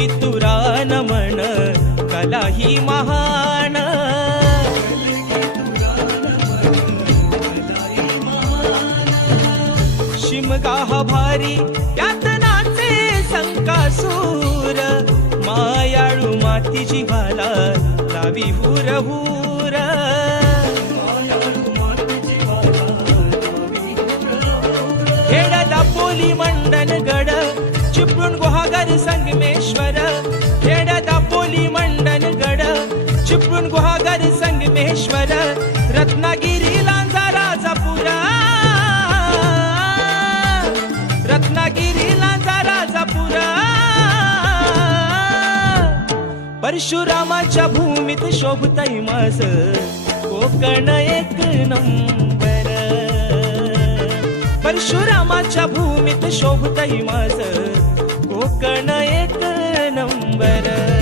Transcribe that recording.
की तुरान म्हण कला ही महान. शिमगा हा भारी त्यात नाचे संकासूर, मायाळू माती जीवाला लावी हुर हुर. खेड दापोली मंडन गड चिपळूण गुहागर संगमेश्वर. खेड दापोली मंडन गड चिपळूण गुहागर संगमेश्वर. रत्नागिरी लांजा राजापुरा, रत्नागिरी लांजा राजापुरा. परशुरामाच्या भूमीत शोभतय माझ कोकण एक नंबर. परशुरामाच्या भूमीत शोभतय माझ कोकण एक नंबर.